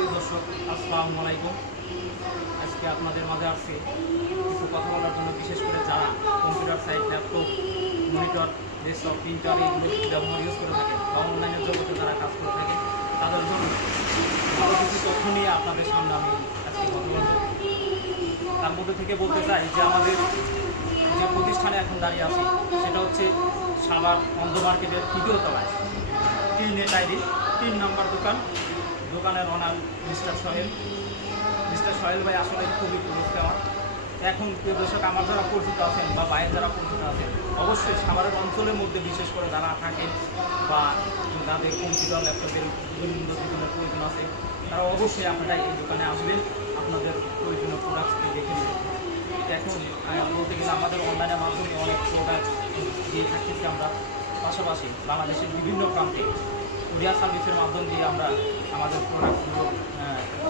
প্রিয় দর্শক, আসসালামু আলাইকুম। আজকে আপনাদের মাঝে আসছে কিছু কথা বলার জন্য, বিশেষ করে যারা computer site, laptop, monitor, desktop, printer এগুলো ব্যবহার ইউজ করে থাকে বা অনলাইনের জগতে যারা কাজ করে থাকে তাদের জন্য ভালো কিছু তথ্য নিয়ে আপনাদের সামনে আমি আজকে কথা বলব। তার মধ্যে থেকে বলতে চাই যে আমাদের যে প্রতিষ্ঠানে এখন দাঁড়িয়ে আছি সেটা হচ্ছে সাভার অন্ধ মার্কেটের তৃতীয় তলায় 3 আইডি 3 নম্বর দোকান। দোকানের অনার মিস্টার সোহেল ভাই আসলে খুবই উপলব্ধ আমার। এখন প্রিয় দর্শক, আমার যারা পরিচিত আছেন বা বাইরে যারা পরিচিত আছেন, অবশ্যই সাভারের অঞ্চলের মধ্যে বিশেষ করে যারা থাকেন বা যাদের কম্পিউটার ল্যাপটপের বিভিন্ন ধরনের প্রয়োজন আছে, তারা অবশ্যই আপনারা এই দোকানে আসবেন, আপনাদের প্রয়োজনীয় প্রোডাক্টসটি দেখে নেবেন। এখন বলতে গেলে আমাদের অনলাইনের মাধ্যমে অনেক প্রোডাক্ট দিয়ে থাকতেছি আমরা, পাশাপাশি বাংলাদেশের বিভিন্ন প্রান্তে কুরিয়ার সার্ভিসের মাধ্যম দিয়ে আমরা আমাদের প্রোডাক্টগুলো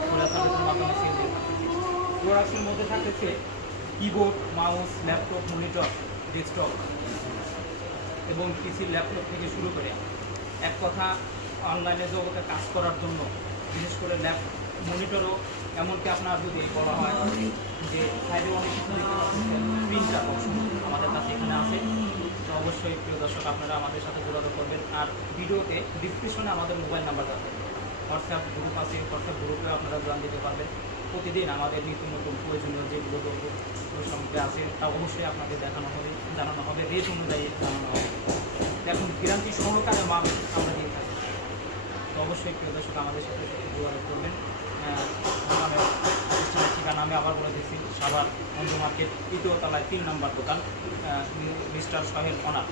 কুরিয়ার সার্ভিসের মাধ্যমে সেল দিয়ে থাকতেছি। প্রোডাক্টের মধ্যে থাকতেছে keyboard, mouse, laptop, monitor, desktop এবং পিসি, ল্যাপটপ থেকে শুরু করে এক কথা অনলাইনে জগতে কাজ করার জন্য, বিশেষ করে মনিটরও, এমনকি আপনার যদি বলা হয় যে সাইডে অনেক কিছু দেখতে পাচ্ছেন প্রিন্টার অপশন আমাদের কাছে এখানে আছে। তো অবশ্যই প্রিয় দর্শক, আপনারা আমাদের সাথে যোগাযোগ করবেন। আর ভিডিওতে ডিসক্রিপশনে আমাদের মোবাইল নাম্বার আছে, হোয়াটসঅ্যাপ গ্রুপ আছে, হোয়াটসঅ্যাপ গ্রুপে আপনারা জয়েন দিতে পারবেন। প্রতিদিন আমাদের নিত্য নতুন প্রয়োজনীয় যেগুলো সঙ্গে আছে তা অবশ্যই আপনাদের জানানো হবে, রেট অনুযায়ী জানানো হবে। এখন গ্যারান্টি সহকারে মাল আমরা দিয়ে থাকি। তো অবশ্যই প্রিয় দর্শক, আমাদের সাথে যোগাযোগ করবেন। দোকানের প্রতিষ্ঠানের ঠিকানা আমি আবার বলে দিচ্ছি, সাভার অন্ধ মার্কেট 3য় তলায় 3 নম্বর দোকান, মিস্টার সোহেল অনার।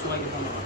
সবাইকে ধন্যবাদ।